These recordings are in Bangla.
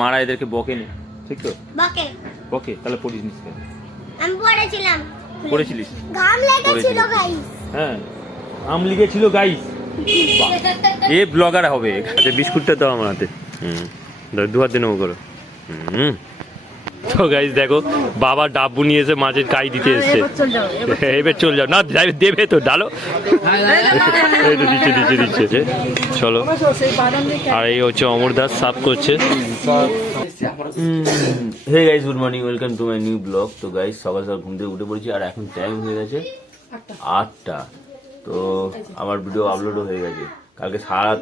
মারা এদেরকে বকেনি, ঠিক তো? বকে বকে, তাহলে পড়িস নিস কেন? আমি পড়েছিলাম। পড়েছিলিস? ঘাম লেগেছিল গাইস। হ্যাঁ, আম লিগেছিল গাইস। এ ব্লগার হবে। আচ্ছা, বিস্কুটটা দাও আমার হাতে। দু হাতে নেবো করো। তো গাইস দেখো, বাবা ডাব্বু নিয়ে এসে মাছের কাই দিতে এসছে। এবার চল যাও না, দেবে তো ডালো। এই তো দিচ্ছে চলো। আর এই হচ্ছে অমর দাস সাফ করছে। Hey guys, good morning, welcome to my new blog. তো গাইস সকাল সকাল ঘুম থেকে উঠে পড়েছি, আর এখন টাইম হয়ে গেছে 8টা। তো আমার ভিডিও আপলোডও হয়ে গেছে। কালকে সারা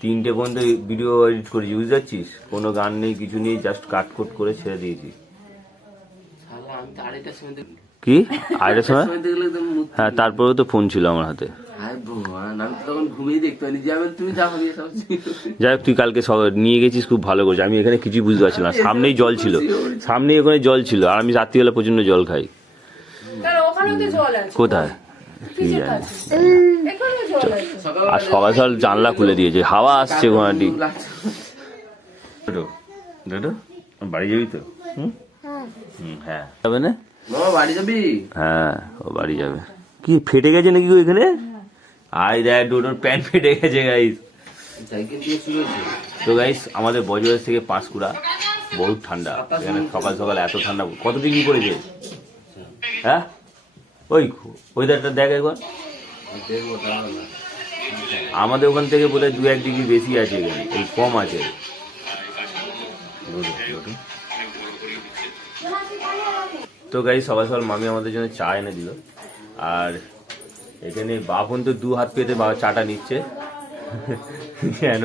3টে পর্যন্ত ভিডিও এডিট করেছি, বুঝতে পারছিস? কোনো গান নেই, কিছু নেই, জাস্ট কাট করে ছেড়ে দিয়েছি। কি 8টার সময়? হ্যাঁ, তারপরেও তো ফোন ছিল আমার হাতে। যাই হোক, তুই কালকে নিয়ে গেছিস, খুব ভালো করছিস। আমি এখানে কিছুই বুঝতে পারছিলাম, সামনেই জল ছিল, সামনেই ওখানে জল ছিল, আর আমি রাত্রিবেলা প্রচন্ড জল খাই। কোথায় কি জানি। আর সকাল সকাল জানলা খুলে দিয়েছে, হাওয়া আসছে ঘোড়াটি। বাড়ি যাবি তো? হ্যাঁ যাবে না? হ্যাঁ, ও বাড়ি যাবে। কি ফেটে গেছে নাকি ওইখানে? আই দেখ, ডোডোর প্যান্ট ফেটে গেছে গাইস। তো গাইস, আমাদের বজবজ থেকে পাঁশকুড়া বহুত ঠান্ডা। এখানে সকাল সকাল এত ঠান্ডা। কত ডিগ্রি পড়েছে? হ্যাঁ, ওই ওয়েদারটা দেখ একবার। আমাদের ওখান থেকে বোধহয় 2-1 ডিগ্রি বেশি আছে, এখানে এই কম আছে। তো গাইস, সকাল সকাল মামি আমাদের জন্য চা এনে দিল। আর এখানে বাপন তো 2 হাত পেতে চাটা নিচ্ছে যেন।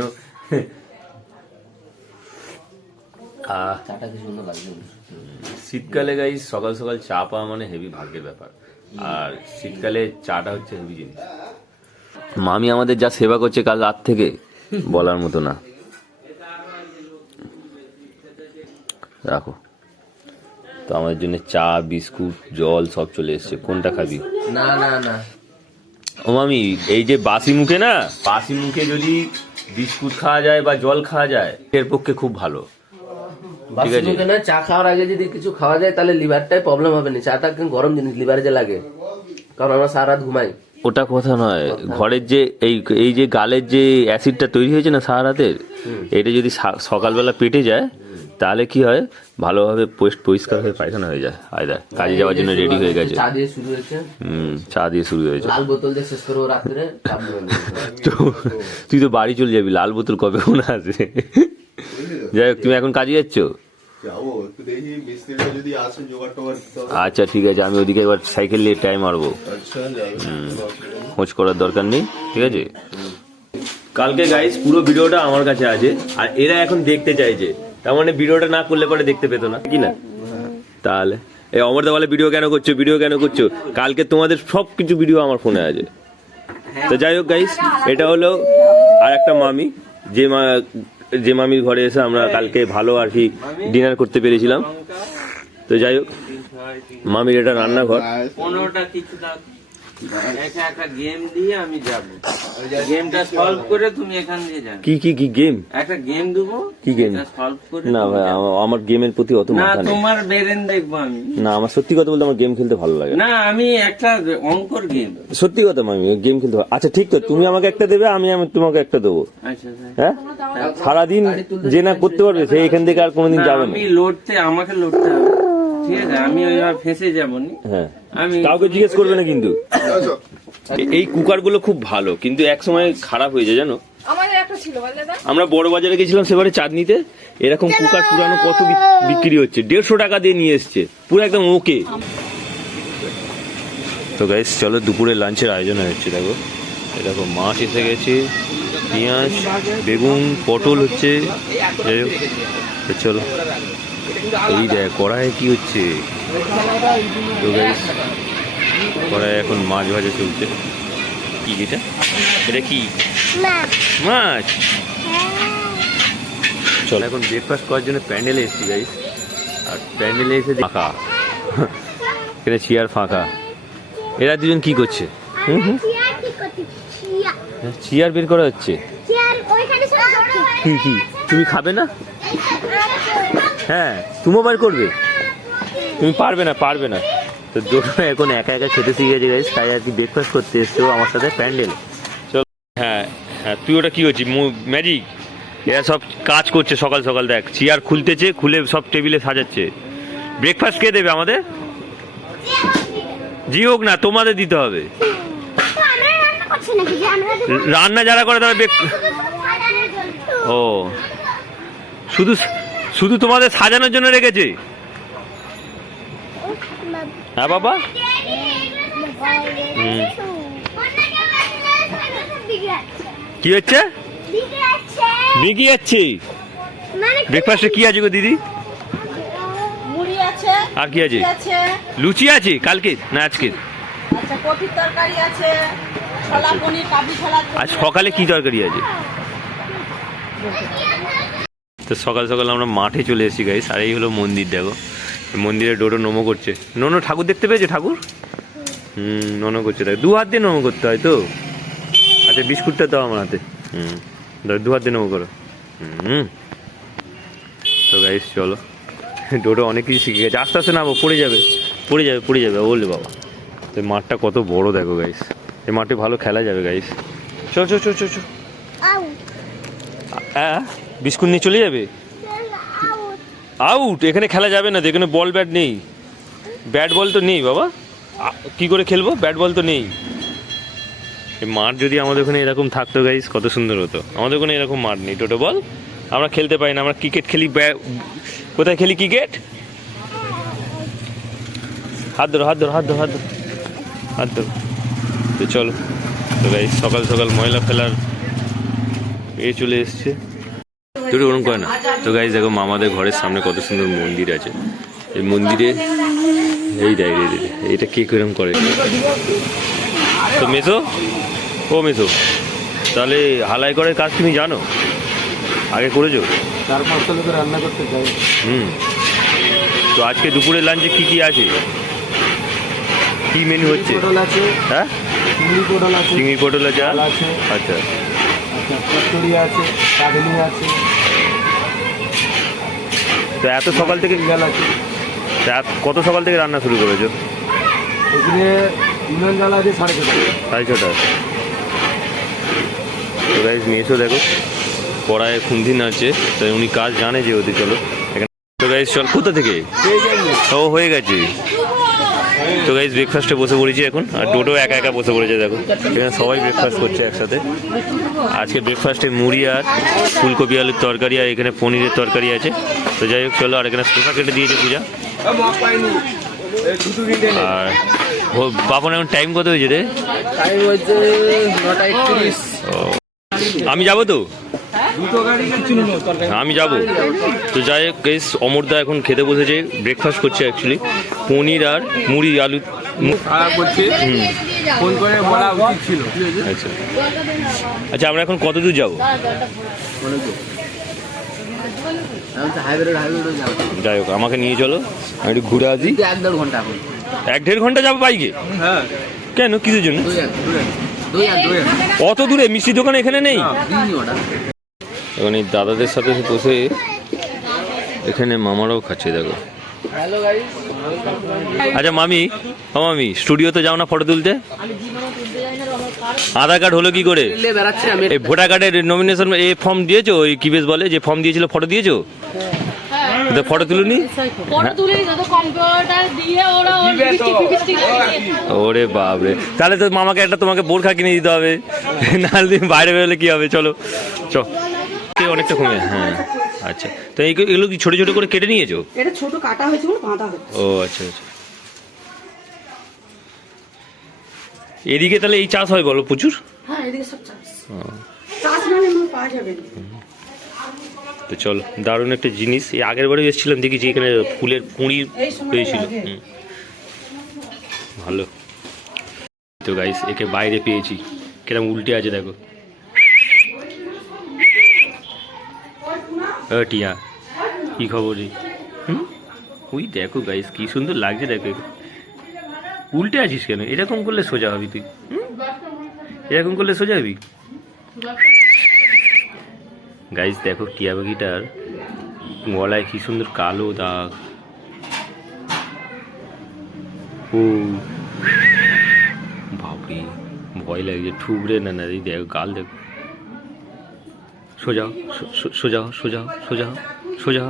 শীতকালে গাইস সকাল সকাল চা পাওয়া মানে হেভি ভাগ্যের ব্যাপার। আর শীতকালে চাটা হচ্ছে হেভি জিনিস। মামি আমাদের যা সেবা করছে কাল রাত থেকে, বলার মতো না। রাখো। তো আমাদের জন্য চা, বিস্কুট, জল সব চলে এসছে। কোনটা খাবি? না না না ও মামি, এই যে বাসি মুখে না, বাসি মুখে যদি বিস্কুট খাওয়া যায় বা জল খাওয়া যায়, এর পক্ষে খুব ভালো। ঠিক আছে না, চা খাওয়ার আগে যদি কিছু খাওয়া যায় তাহলে লিভারটাই প্রবলেম হবে না। চাটা গরম জিনিস, লিভারে যে লাগে, কারণ আমরা সারা রাত ঘুমাই। ওটা কথা নয়, ঘরের যে এই যে গালের যে অ্যাসিডটা তৈরি হয়েছে না সারা রাতের, এটা যদি সকালবেলা পেটে যায় তাহলে কি হয়, ভালোভাবে পরিষ্কার হয়ে পায়খানা হয়ে যায়। আয়দা কাজে যাওয়ার জন্য রেডি হয়ে গেছে। চা দিয়ে শুরু হয়েছে। চা দিয়ে শুরু হয়েছে। লাল বোতল দিয়ে শেষ করবো রাত্রে। তো তুই তো বাড়ি চলে যাবি, লাল বোতল কবে কোন আসবে? যাই হোক, তুমি এখন কাজে যাচ্ছ? আচ্ছা ঠিক আছে, আমি ওদিকে একবার সাইকেল নিয়ে টাইম মারবো। খোঁজ করার দরকার নেই, ঠিক আছে? কালকে গাইস পুরো ভিডিওটা আমার কাছে আছে, আর এরা এখন দেখতে চাইছে। তার মানে ভিডিওটা না করলে পরে দেখতে পেতো না, কি না? তাহলে এই অমরদা বলে ভিডিও কেন করছো? কালকে তোমাদের সবকিছু ভিডিও আমার ফোনে আছে। তো যাই হোক গাইস, এটা হলো আর একটা মামি, যে মামির ঘরে এসে আমরা কালকে ভালো আর কি ডিনার করতে পেরেছিলাম। তো যাই হোক, মামির এটা রান্নাঘর। 15টা কিছু একটা গেম দিয়ে আমি যাব, গেমটা সলভ করে তুমি এখান দিয়ে যাবে। কি গেম? একটা গেম দেবো, কি গেম? সলভ করে। না ভাই, আমার গেমের প্রতি অত না, মাথা নেই। তোমার বেরেন দেখবো আমি। না, আমার সত্যি কথা বলতে আমার গেম খেলতে ভালো লাগে না, আমি একটা অঙ্কর গেম। সত্যি কথা মামি, গেম খেলতে ভালো। আচ্ছা ঠিক তো, তুমি আমাকে একটা দেবে, আমি তোমাকে একটা দেবো। আচ্ছা হ্যাঁ, সারাদিন যে না করতে পারবে সে এখান থেকে আর কোনোদিন যাবে না। আমাকে লড়তে হবে, ঠিক আছে? আমি ওইভাবে ফেঁসে যাবো না। হ্যাঁ, কাউকে জিজ্ঞেস করবে না কিন্তু। এই কুকার গুলো খুব ভালো, কিন্তু এক সময় খারাপ হয়ে যায়, জানো? আমরা বড় বাজারে গেছিলাম সেবারে চাঁদনিতে, এরকম কুকার পুরানো কত বিক্রি হচ্ছে, 150 টাকা দিয়ে নিয়ে এসছে, পুরো একদম ওকে। তো গাইস চলো, দুপুরে লাঞ্চের আয়োজন হচ্ছে। দেখো মাছ এসে গেছে, পেঁয়াজ, বেগুন, পটল হচ্ছে। চলো, এই দেখ কড়াই কি হচ্ছে। তো গাইস, কড়াই এখন মাছ ভাজা চলছে। কি এটা কি মাছ? চলো, এখন ব্রেকফাস্ট করার জন্য প্যান্ডেলে এসেছি গাইস। আর প্যান্ডেলে এসে ফাঁকা, এখানে চেয়ার ফাঁকা। এরা দুজন কি করছে? চেয়ার বের করা হচ্ছে। তুমি খাবে না? হ্যাঁ তুমিও বার করবে, তুমি পারবে না। তো ডোডো এখন একা একা খেতে শিখে গেছে গাইস, তাই আর কি ব্রেকফাস্ট করতে এসছো আমার সাথে প্যান্ডেল। চল হ্যাঁ হ্যাঁ, তুই ওটা কি হচ্ছিস ম্যাজিক? এরা সব কাজ করছে সকাল সকাল, দেখ চেয়ার খুলতেছে, খুলে সব টেবিলে সাজাচ্ছে। ব্রেকফাস্ট কে দেবে আমাদের? জি হোক না, তোমাদের দিতে হবে। রান্না যারা করে তারা ও শুধু শুধু তোমাদের সাজানোর জন্য রেখেছে? হ্যাঁ বাবা। কি হচ্ছে? বিকি যাচ্ছে। ব্রেকফাস্টে কি আছে গো দিদি? মুড়ি আছে, আর কি আছে? আছে লুচি আছে কালকে না আজকে? আচ্ছা কপির তরকারি আছে, ছোলা পনির, কাবলি ছোলা। আজ সকালে কি তরকারি আছে? তো সকাল সকাল আমরা মাঠে চলে এসেছি গাইস, আর এই হলো মন্দির। দেখো মন্দিরে ডোডো নমো করছে। নোনো ঠাকুর দেখতে পেয়েছে? ঠাকুর নমো করছে। দেখ দু হাত দিয়ে নমো করতে হয় তো। আচ্ছা বিস্কুটটা দাও আমার হাতে। দু হাত দিয়ে নমো করো। তো গাইস চলো, ডোডো অনেক কিছু শিখে গেছে। আস্তে আস্তে নামো, পড়ে যাবে বললে বাবা। তো মাঠটা কত বড় দেখো গাইস, এই মাঠে ভালো খেলা যাবে গাইস। চল চল চল চল চল। হ্যাঁ বিস্কুট নিয়ে চলে যাবে? আউট, এখানে খেলা যাবে না, এখানে বল ব্যাট নেই। ব্যাট বল তো নেই বাবা, কি করে খেলবো? ব্যাট বল তো নেই। এই মাঠ যদি আমাদের ওখানে এরকম থাকতো গাইস কত সুন্দর হতো। আমাদের ওখানে এরকম মাঠ নেই, টোটো বল আমরা খেলতে পারি না। আমরা ক্রিকেট খেলি, কোথায় খেলি ক্রিকেট? হাত ধরো হাত ধরো হাত ধরো হাত ধরো হাত ধরো। তো চলো, তো গাইস সকাল সকাল ময়লা ফেলার চলে এসছে, একটু ওরকম করে না। তো গাইস দেখো মামাদের ঘরের সামনে কত সুন্দর মন্দির আছে। এই মন্দিরে এই দেখ এইটা কে কিরম করে। তো মেসো, ও মেসো, তাহলে হালাই করার কাজ তুমি জানো? আগে করেছো? 4-5 লোকের রান্না করতে চাই। তো আজকে দুপুরের লাঞ্চে কি কি আছে? কি মেনু হচ্ছে? পটল আছে, হ্যাঁ চিংড়ি পটল আছে। আচ্ছা কচুরি আছে, কাটলি আছে। তো এত সকাল থেকে কত সকাল থেকে রান্না শুরু করেছো? এখানে ইন্ধন জ্বালা আছে 6:30। তো গাইস মেসো দেখো পড়ায় খুন্তি নাড়ছে, তাই উনি কাজ জানে যে ওদের। চলো এখানে। তো গাইস চল, কোথা থেকে? ও হয়ে গেছে। তো গাইস ব্রেকফাস্টে বসে পড়েছি এখন, আর ডোডো একা একা বসে পড়েছে। দেখো এখানে সবাই ব্রেকফাস্ট করছে একসাথে। আজকে ব্রেকফাস্টে মুড়ি আর ফুলকপি আলুর তরকারি, আর এখানে পনিরের তরকারি আছে। তো যাই হোক চলো, আর এখানে শসা কেটে দিয়েছে পূজা। আর বাপন এখন টাইম কত হয়েছে রে? টাইম হচ্ছে 9:31। আমি যাবো তো, আমি যাবো। তো যাই হোক গাইস, অমরদা এখন খেতে বসেছে, ব্রেকফাস্ট করছে অ্যাকচুয়ালি। পনির আর মুড়ি আলু আচ্ছা আচ্ছা। আমরা এখন কত দূর যাবো? যাই হোক আমাকে নিয়ে চলো, আমি একটু ঘুরে আসি। 1-1.5 ঘন্টা। 1-1.5 ঘন্টা যাবো বাইকে? হ্যাঁ। কেন, কিসের জন্য? 2 অত দূরে? মিষ্টি দোকান এখানে নেই? এখন এই দাদাদের সাথে বসে এখানে মামারাও খাচ্ছে দেখো। আচ্ছা মামি, ও মামি স্টুডিওতে যাও না ফটো তুলতে? আধার কার্ড হলো কি করে? এই ভোটার কার্ডের নমিনেশন এ ফর্ম দিয়েছো? ওই কি বেশ বলে যে ফর্ম দিয়েছিল, ফটো দিয়েছো? ফটো তুলুনি? ওরে বাপরে, তাহলে তো মামাকে একটা তোমাকে বোরখা কিনে দিতে হবে, নাহলে তুমি বাইরে বেরোলে কি হবে। চলো চ, অনেকটা কমে। হ্যাঁ আচ্ছা, তো এগুলো কি ছোট ছোট করে কেটে নিয়েছো? এটা ছোট কাটা হয়েছে, বাঁধা হয়েছে। ও আচ্ছা আচ্ছা। এদিকে তাহলে এই চাষ হয় বলো প্রচুর? হ্যাঁ এদিকে সব চাষ। চাষ মানে পাওয়া যাবে। তো চলো, দারুণ একটা জিনিস। এই আগের বারে এসেছিলাম, দেখেছি এখানে ফুলের কুঁড়ি হয়েছিল। ভালো। তো গাইস একে বাইরে পেয়েছি, কিরম উল্টে আছে দেখো। টিয়া কি খবর রে? ওই দেখো গাইস কি সুন্দর লাগছে দেখো। উল্টে আছিস কেন? এরকম করলে সোজা হবি তুই, এরকম করলে সোজা হবি। গাইস দেখো টিয়া পাখিটার গলায় কি সুন্দর কালো দাগ। ও বাপরে, ভয় লাগছে, ঠুকরে না না, এই দেখ গাল দেখ। সোজা সোজা সোজা সোজা সোজা,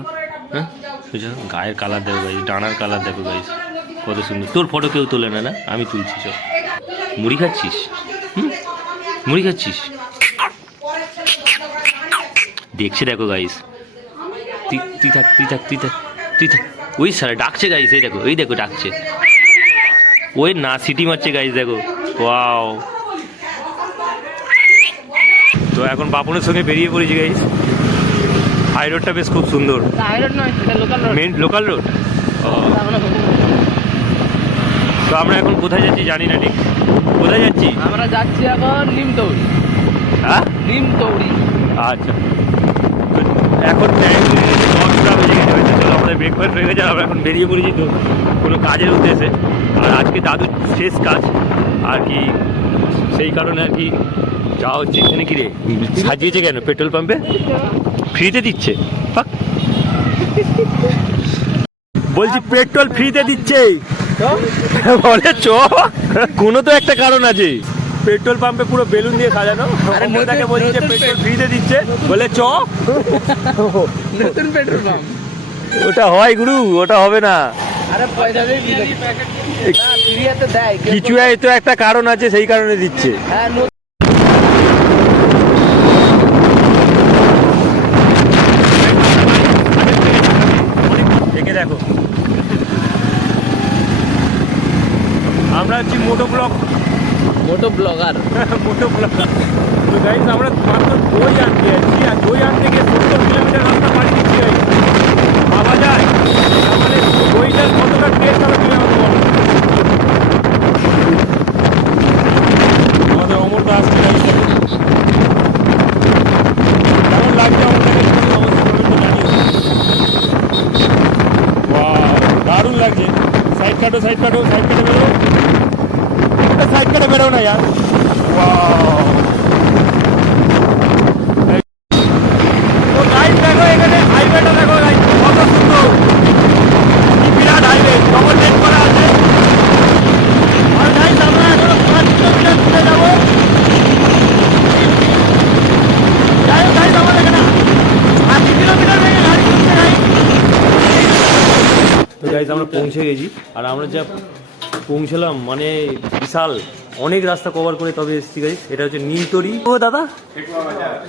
হ্যাঁ সোজা। গায়ের কালার দেখো গাইস, ডানার কালার দেখো গাইস, কত সুন্দর। তোর ফটো কেউ তোলে না, না আমি তুলছি। সব মুড়ি খাচ্ছিস? মুড়ি খাচ্ছিস? দেখছে দেখো গাইস, তুই থাক তুই থাক তুই থাক তুই থাক। ওই স্যার ডাকছে গাইস, এই দেখো, এই দেখো ডাকছে। ওই না সিটি মারছে গাইস, দেখো। ওয়াও। তো এখন বাপনের সঙ্গে বেরিয়ে পড়েছি গাইস। হাই রোডটা বেশ খুব সুন্দর। Main local road. তো আমরা এখন কোথায় যাচ্ছি জানি না ঠিক। কোথায় যাচ্ছি? আমরা যাচ্ছি এখন নিমতৌড়ি। হ্যাঁ, নিমতৌড়ি। আচ্ছা। এখন টাইম 10টা বেজে গেছে। চলো, আমাদের ব্রেকফাস্ট হয়ে গেছে, আমরা এখন বেরিয়ে পড়েছি তো কোনো কাজের উদ্দেশ্যে। আর আজকে দাদুর শেষ কাজ আর কি, সেই কারণে আর কি যাওয়া হচ্ছে। এখানে কি রে সাজিয়েছে কেন? পেট্রোল পাম্পে ফ্রিতে দিচ্ছে। বলছি পেট্রোল ফ্রিতে দিচ্ছে বলে চ, কোনো তো একটা কারণ আছে। পেট্রোল পাম্পে পুরো বেলুন দিয়ে সাজানো, তাকে বলছি যে পেট্রোল ফ্রিতে দিচ্ছে, বলে চ। নতুন পেট্রোল পাম্প ওটা হয় গুরু, ওটা হবে না। আরে পয়সা দিয়ে ফ্রিতে দেয়, কিছু তো একটা কারণ আছে, সেই কারণে দিচ্ছে। হ্যাঁ দেখো, আমরা হচ্ছি মোটো ব্লগার। মোটো ব্লগার। তো গাইস, আমরা মাত্র দই আনতে যাচ্ছি, আর দই আনতে গিয়ে 70 কিলোমিটার রাস্তা পাড়ি দিচ্ছি। ভাবা যায় মানে দইটার কতটা টেস্ট আমরা কিনে আমাকে বলো। আমাদের অমর দা আসছে গাইস, কেমন লাগছে আমাদেরকে দারুণ লাগছে। সাইড কাটো সাইড কাটো সাইড কেটে বেরো, সাইড কেটে বেরো না यार। তো গাইস দেখো, এখানে হাইওয়েটা দেখো গাইস, কত সুন্দর, কি বিরাট হাইওয়ে, ডবল লেন করা আছে। আর গাইস আমরা এখন 5 কিলোমিটার দূরে যাবো। গাইস আমাদের এখানে 8 কিলোমিটার থেকে গাড়ি চলছে গাইস। তো গাইস আমরা পৌঁছে গেছি, আর আমরা যা পৌঁছলাম মানে বিশাল অনেক রাস্তা কভার করে তবে এসেছি গাইস। এটা হচ্ছে নিমতরি। ও দাদা,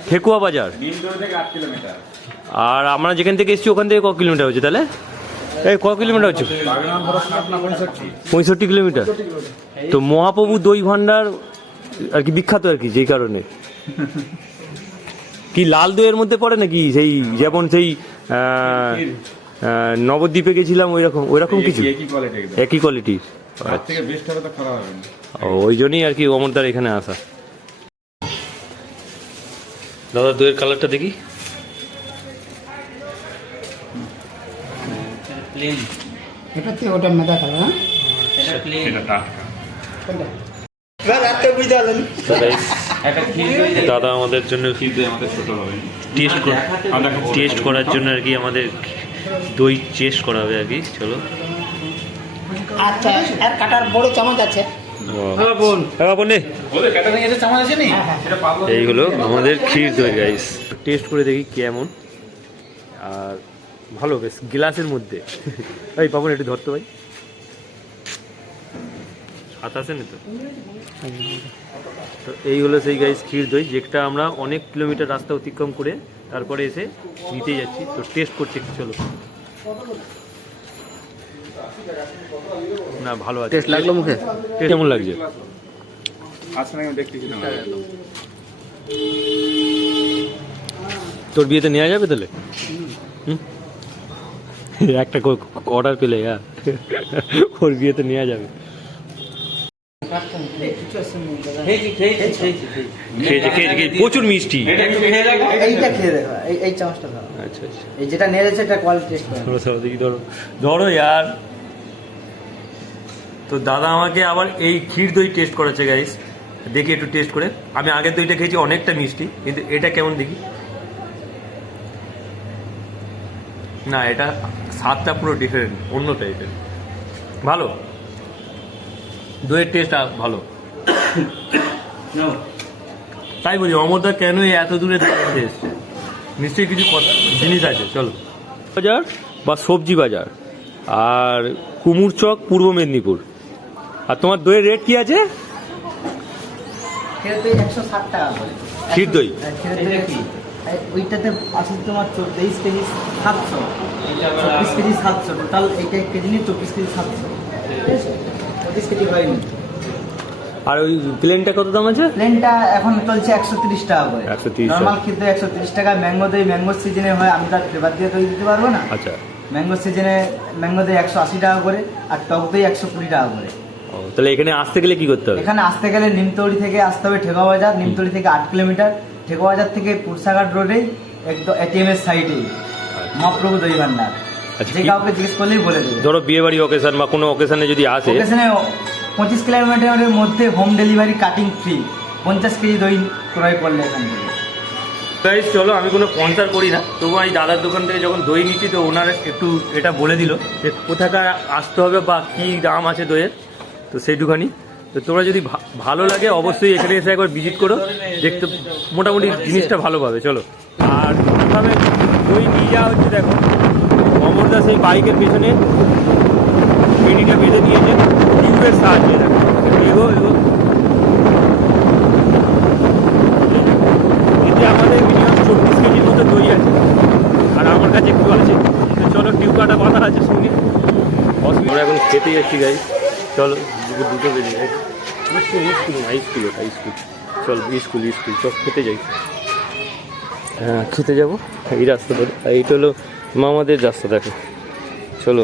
ঠেকুয়া বাজার। আর আমরা যেখান থেকে এসেছি ওখান থেকে ক কিলোমিটার হচ্ছে তাহলে? এই ক কিলোমিটার হচ্ছে? 65 কিলোমিটার। তো মহাপ্রভু দই ভান্ডার আর কি বিখ্যাত আর কি, যেই কারণে। কি লাল দইয়ের মধ্যে পড়ে নাকি? সেই যেমন সেই নবদ্বীপে গেছিলাম ওইরকম কিছু, একই কোয়ালিটি। ওই জন্যই আর কি অমরদার এখানে আসা। দাদা দইয়ের কালারটা দেখি। ওটা মেদা কালার। দাদা আমাদের জন্য টেস্ট করার জন্য আর কি আমাদের দই টেস্ট করা হবে আর কি। চলো। আচ্ছা, আর কাটার বড় চামচ আছে। এই হলো আমাদের ক্ষীর দই গাইস, টেস্ট করে দেখি কেমন। আর ভালো, বেশ গ্লাসের মধ্যে। এই পাবন একটু ধরতো ভাই, হাত আসেনি তো। তো এই হলো সেই গাইস ক্ষীর দই, যেটা আমরা অনেক কিলোমিটার রাস্তা অতিক্রম করে তারপরে এসে নিতে যাচ্ছি। তো টেস্ট করছি, চলো। না ভালো আছে, টেস্ট লাগলো মুখে? কেমন লাগছে? তোর বিয়েতে নেওয়া যাবে তাহলে? একটা অর্ডার পেলে ওর বিয়েতে নেওয়া যাবে। প্রচুর মিষ্টি। এইটা খেয়ে দেখো, এই চামচটা ধরো। আচ্ছা আচ্ছা, এই যেটা নেড়েছে এটা কোয়ালিটি টেস্ট করো। দেখি, ধরো ধরো यार। তো দাদা আমাকে আবার এই ক্ষীর দই টেস্ট করেছে গাইস, দেখি একটু টেস্ট করে। আমি আগের দইটা খেয়েছি অনেকটা মিষ্টি, কিন্তু এটা কেমন দেখি। না, এটা স্বাদটা পুরো ডিফারেন্ট, অন্য টাইপের, ভালো দইয়ের টেস্ট ভালো। তাই বলি অমরদা কেন এত দূরে দেখতে এসছে, নিশ্চয়ই কিছু জিনিস আছে। চলো, বাজার বা সবজি বাজার আর কুমুরচক, পূর্ব মেদিনীপুর। আর তোমার দইয়ের রেট কি আছে? ক্ষীরের দই 160 টাকা করে। ক্ষীর দই ক্ষীরের দই ওইটাতে আছে তোমার 23 কেজি 700, 24 কেজি 700, টোটাল এইটা 1 কেজি নিয়ে 24 কেজি 700, 25 কেজি হয়নি। আর ওই প্লেনটা কত দাম আছে? প্লেনটা এখন চলছে 130 টাকা করে। 130 টাকা। নরমাল ক্ষীর দই 130 টাকা। ম্যাঙ্গো দই ম্যাঙ্গোর সিজনে হয়, আমি তার ফ্লেভার দিয়ে দই দিতে পারবো না। আচ্ছা, ম্যাঙ্গো সিজনে ম্যাঙ্গো দই 180 টাকা করে, আর টক দই 120 টাকা করে। ও, তাহলে এখানে আসতে গেলে কি করতে হবে? এখানে আসতে গেলে নিমতৌড়ি থেকে আসতে হবে ঠেকুয়া বাজার, নিমতৌড়ি থেকে 8 কিলোমিটার, ঠেকুয়া বাজার থেকে পুরসাঘাট রোডেই একদম এটিএম এর সাইডেই মহাপ্রভু দই ভান্ডার। আচ্ছা, যে কাউকে জিজ্ঞেস করলেই বলে দেবে। ধরো বিয়ে বাড়ি অকেশন বা কোনো অকেশনে যদি আসে, ওখানে 25 কিলোমিটারের মধ্যে home delivery, cutting free, 50 KG দই ক্রয় করলে এখান থেকে। গাইস চলো, আমি কোনো স্পন্সর করি না, তবু এই দাদার দোকান থেকে যখন দই নিচ্ছি তো ওনারা একটু এটা বলে দিল যে কোথাকার আসতে হবে বা কী দাম আছে দইয়ের, তো সেইটুখানি। তো তোমরা যদি ভালো লাগে অবশ্যই এখানে এসে একবার ভিজিট করো, দেখতে মোটামুটি জিনিসটা ভালো পাবে। চলো, আর কীভাবে দই নিয়ে যাওয়া হচ্ছে দেখো, অমরদা সেই বাইকের পেছনে পেটিটা বেঁধে নিয়েছে টিউবের সাহায্যে। দেখো এগো এগো, এতে আমাদের মিনিমাম 24 কেজির মতো দই আছে, আর আমার কাছে একটু আছে। তো চলো, টিউবটা বাঁধা আছে শুনি। আমরা এখন খেতে যাচ্ছি গাই, চলো, দুটো বেজে যায়। স্কুল চল, স্কুল চল খেতে যাই। হ্যাঁ, খেতে যাবো এই রাস্তা ধরে। আর এইটা হলো মামাদের রাস্তা, দেখো। চলো,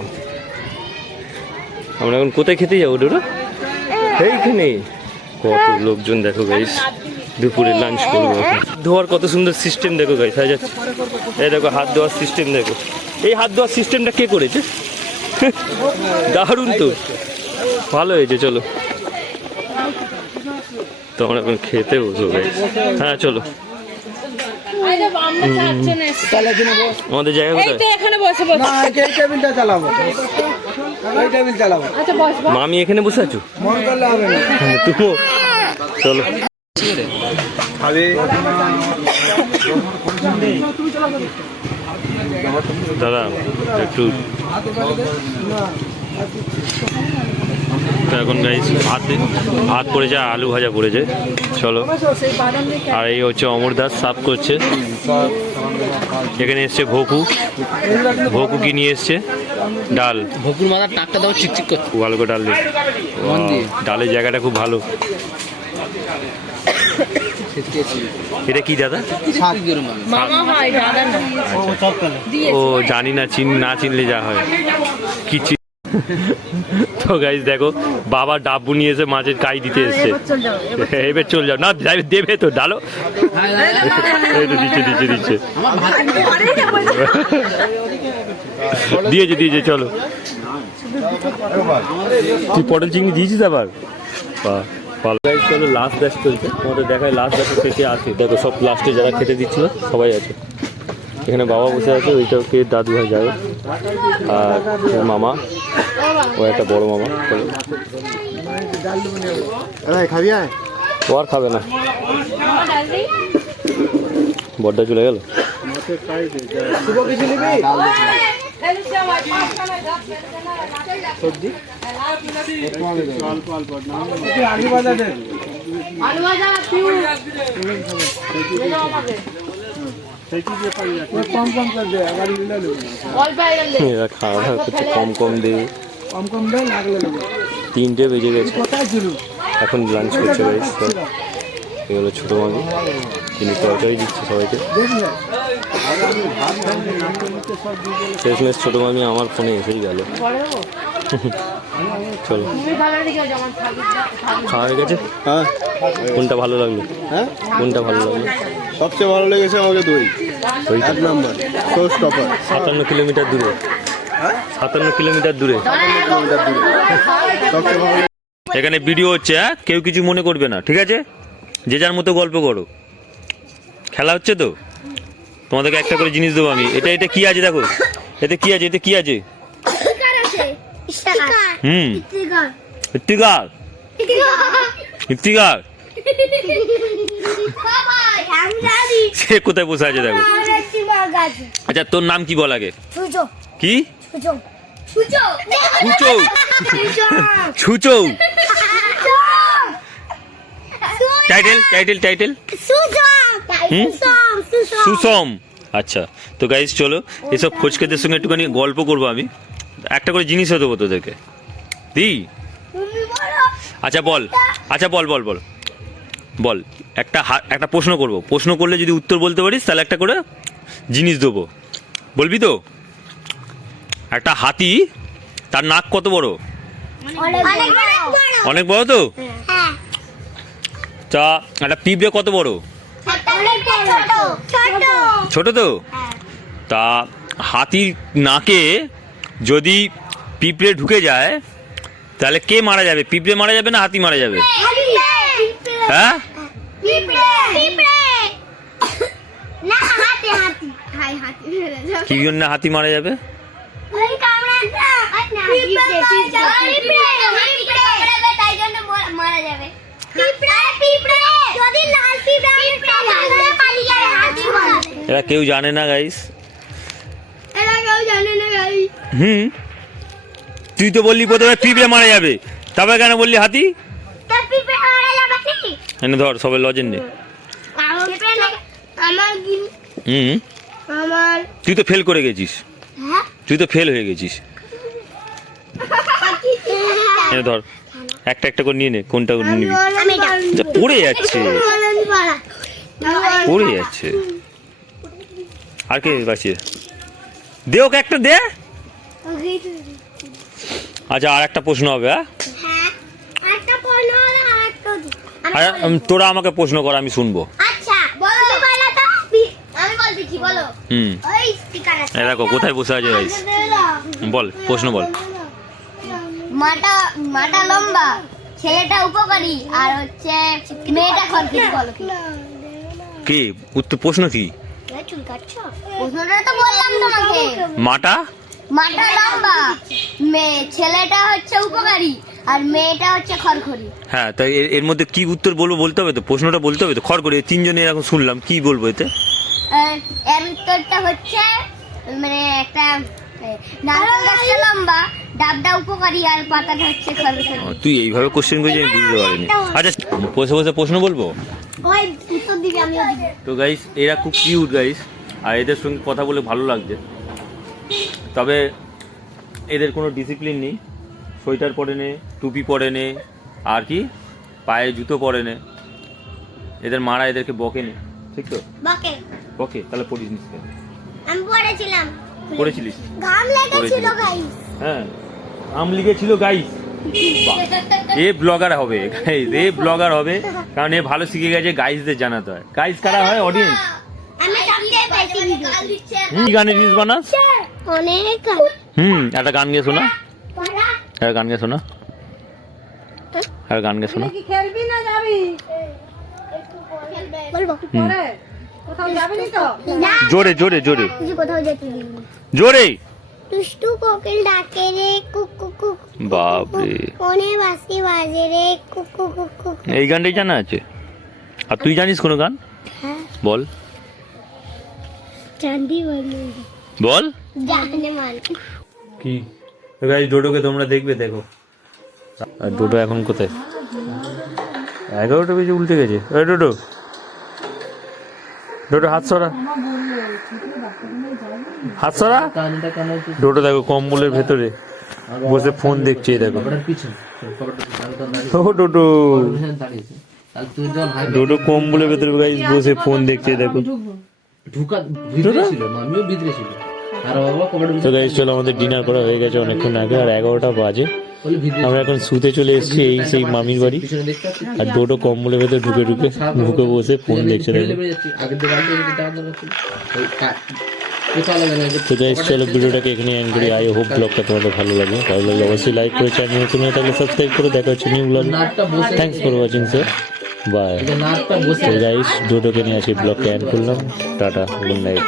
আমরা এখন কোথায় খেতে যাবো ডোডো? এইখানে কত লোকজন দেখো গাইস, দুপুরে লাঞ্চ করবো। ধোয়ার কত সুন্দর সিস্টেম দেখো গাইস, হয়ে যাচ্ছে। এই দেখো হাত ধোয়ার সিস্টেম দেখো, এই হাত ধোয়ার সিস্টেমটা কে করেছে? দারুণ তো, ভালো হয়েছে। চলো, তোমরা এখন খেতে বসো গাইস। হ্যাঁ চলো, আমাদের জায়গা কোথায়? এখানে বসে বসে টেবিলটা চালাবো, এই টেবিল চালাবো। আচ্ছা বস মামি এখানে বসে আছো? মন করলে হবে না। তুমিও চলো। দাদা একটু তো এখন গাইস ভাত পড়েছে, আলু ভাজা পড়েছে। চলো, আর এই হচ্ছে অমর দাস সাফ করছে। এখানে এসছে ভোকু কি নিয়ে এসছে? ডাল। ভকুর মাথার টাকটা দাও, চিকচিক করছে। ভালো করে ডাল দিয়ে, ডালের জায়গাটা খুব ভালো। এটা কি দাদা? মামা হয় দাদা না। ও জানি না, না চিনলে যা হয় কি। তো গাইস দেখো, বাবা ডাব্বু নিয়ে এসে মাছের কাই দিতে এসছে। এবার চল যাও না, দেবে তো ডালো। এই তো দিচ্ছে দিয়েছে। চলো, তুই পটল চিংড়ি দিয়েছিস আবার? ভালো গাইস, চলো লাস্ট ব্যাচ চলছে, তোমাদের দেখায় লাস্ট ব্যাচে খেতে আসে। দেখো সব লাস্টে যারা খেতে দিচ্ছিল সবাই আছে। এখানে বাবা বসে আছে, ওইটাকে দাদু হয় যাবে, আর মামা, ও একটা বড় মামা। চলো, খাবি? ও আর খাবে না, বড়টা চলে গেল। এরা খাওয়া দাওয়া করছে, কম দিয়ে 3টে বেজে গেছে, এখন লাঞ্চ করছে গাইস। এই হলো ছোটো মামি, তিনি তরকারি দিচ্ছে সবাইকে। শেষমেশ ছোটো মামি আমার ফোনে এসেই গেল। চলো, খাওয়া হয়ে গেছে? হ্যাঁ, কোনটা ভালো লাগলো? হ্যাঁ, কোনটা ভালো লাগলো? সবচেয়ে ভালো লেগেছে আমাকে দই, ওইটা 1 নম্বর শো স্টপার। 57 কিলোমিটার দূরে, 57 কিলোমিটার দূরে সবচেয়ে ভালো। এখানে ভিডিও হচ্ছে, হ্যাঁ কেউ কিছু মনে করবে না, ঠিক আছে? যে যার মতো গল্প করো, খেলা হচ্ছে তো। তোমাদেরকে একটা করে জিনিস দেবো আমি। এটা কি আছে দেখো, এতে কি আছে? এতে কি আছে? স্টিকার আছে স্টিকার হুম, স্টিকার ইফতিকার। ইফতিকার বাবা আমি জানি সে কোথায় বসে আছে দেখো। আমার একটি মাগ আছে আচ্ছা তোর নাম কি বল আগে? সুজো কি? সুজো সুজো ছুচৌ। ছুচৌ। টাইটেল টাইটেল টাইটেল সুজো হুম? সুজো সুসম। আচ্ছা তো গাইস চলো এসব খোঁজকেদের সঙ্গে একটুখানি গল্প করবো আমি, একটা করে জিনিসও দেবো তোদেরকে দি। তুমি বলো আচ্ছা বল, আচ্ছা বল বল বল বল একটা প্রশ্ন করব, প্রশ্ন করলে যদি উত্তর বলতে পারিস তাহলে একটা করে জিনিস দেবো, বলবি তো? একটা হাতি, তার নাক কত বড়? অনেক বড় অনেক বড় তো? হ্যাঁ তা একটা পিঁপড়ে কত বড়? অনেক ছোট ছোট ছোট তো? তা হাতির নাকে যদি পিঁপড়ে ঢুকে যায় তাহলে কে মারা যাবে? পিঁপড়ে মারা যাবে না হাতি মারা যাবে? হ্যাঁ পিঁপড়ে পিঁপড়ে না হাতি হাতি হাই হাতি কি জন্য হাতি মারা যাবে? ওই কামড়াটা পিঁপড়ে পিঁপড়ে তাই জন্য মারা যাবে। পিঁপড়ে পিঁপড়ে যদি লাল পিঁপড়ে পালিয়ে যাবে হাতি মারা যাবে। এরা কেউ জানে না গাইস। এরা কেউ জানে না গাই হুম, তুই তো বললি প্রথমে পিঁপড়ে মারা যাবে, তারপরে কেন বললি হাতি? তা পিঁপড়ে মারা যাবে কি? এনে ধর সবাই লজেন নে। আমার হুম, আমার তুই তো ফেল করে গেছিস, হ্যাঁ তুই তো ফেল হয়ে গেছিস। এনে ধর একটা একটা করে নিয়ে নে, কোনটা নিবি? আমি যা, পড়ে যাচ্ছে পড়ে যাচ্ছে। আর কে বাঁচিয়ে দে, ওকে একটা দে। আচ্ছা আর একটা প্রশ্ন হবে। হ্যাঁ হ্যাঁ একটা পড়লো আর একটা আর তোরা আমাকে প্রশ্ন কর, আমি শুনবো। আচ্ছা বলো বলো তো আমি বলতেছি বলো হুম, ওই স্টিকার আছে এই দেখো কোথায় বসে আছে গাইস। বল প্রশ্ন বল। মাটা মাটা লম্বা ছেলেটা উপকারী আর হচ্ছে মেয়েটা খরকিরি বলো কি উত্তর? প্রশ্ন কি? চুল কাটছো প্রশ্নটা তো বললাম তোমাকে মাটা মাটা লম্বা ছেলেটা হচ্ছে উপকারী আর মেয়েটা হচ্ছে খরখরি। হ্যাঁ, তাই এর মধ্যে কি উত্তর বলবো বলতে হবে তো, প্রশ্নটা বলতে হবে তো। খড় করে তিনজনে এরকম শুনলাম, কি বলবো এতে? এর উত্তরটা হচ্ছে মানে একটা নারকেল গাছটা লম্বা ডাবটা উপকারী আর পাতাটা হচ্ছে খরখরি। তুই এইভাবে কোশ্চেন করেছিস আমি বুঝতে পারিনি। আচ্ছা বসে বসে প্রশ্ন বলবো ওই উত্তর দিবি আমিও দিব। তো গাইস, এরা খুব কিউট গাইস, আর এদের সঙ্গে কথা বলে ভালো লাগছে। তবে এদের কোনো ডিসিপ্লিন নেই, সোয়েটার পরে নে, টুপি পরে নে, আর কি পায়ে জুতো পরে নে। এদের মারা এদেরকে বকে নে, ঠিক তো? বকে বকে, তাহলে পড়িস নিস কেন? আমি পড়েছিলাম পড়েছিলিস? ঘাম লেগেছিল গাইস। হ্যাঁ আম লিগেছিল গাইস। এ ব্লগার হবে গাইস, এ ব্লগার হবে, কারণ এ ভালো শিখে গেছে গাইসদের জানাতে হয়। গাইস কারা হয়? অডিয়েন্স। আমি সবচেয়ে বেশি ভিডিও কি গানের রিলস বানাস? অনেক একটা গান গিয়ে শোনা, পড়া একটা গান গিয়ে শোনা, একটা গান গিয়ে শোনা। কি খেলবি না যাবি? বলবো পরে কোথাও যাবি না তো? না জোরে জোরে জোরে তুই কোথাও যেতে দিবি না। জোরে। দুষ্টু কোকিল ডাকে রে কুক কুক কুক বাপরে, কোনে বাঁশি বাজে রে কুক কুক কুক কুক। এই গানটাই জানা আছে? আর তুই জানিস কোনো গান? হ্যাঁ বল চাঁদি বলে বল। জানে মান কি গাইস, ডোডোকে তোমরা দেখবে, দেখো। আর ডোডো এখন কোথায়? 11টা বেজে উল্টে গেছে। এই ডোডো, ডোডো হাত সরা, হাত সরা। কানটা কেন হচ্ছে? ডোডো দেখো কম্বলের ভেতরে বসে ফোন দেখছে, এই দেখো। কবাটার পিছনে কবাটার পিছনে ও ডোডো, দাঁড়িয়েছে। তাহলে তুই যখন হাই ডোডো কম্বলের ভেতরে গাইস বসে ফোন দেখছে, এই দেখো। ঢুকা ভিতরে ছিল, আমিও ভিতরে ছিল। আর বাবা কবাটার তো পিছনে গাইস চলো, আমাদের ডিনার করা হয়ে গেছে অনেকক্ষণ আগে, আর 11টা বাজে। বলে ভিতরে আমরা এখন শুতে চলে এসেছি এই সেই মামির বাড়ি। পিছনে দেখতে পাচ্ছি। আর ডোডো কম্বলের ভেতরে ঢুকে ঢুকে মুখে বসে ফোন দেখছে, দেখো। আগের দিকে আগে দিকে টাকা দরকার ছিল। ওই কোথাও লাগে না। তো গাইস চলো ভিডিওটাকে এখানে এন্ড করি। আই হোপ ব্লগটা তোমাদের ভালো লাগবে। ভালো লাগলে অবশ্যই লাইক করে চ্যানেল নতুন হয়ে থাকলে সাবস্ক্রাইব করে দেখা হচ্ছে নিউ ব্লগ। নাকটা বসে thanks for watching sir, bye. নাকটা বসে তো গাইস ডোডোকে নিয়ে আজকে ব্লগটা এন্ড করলাম। Tata, good night.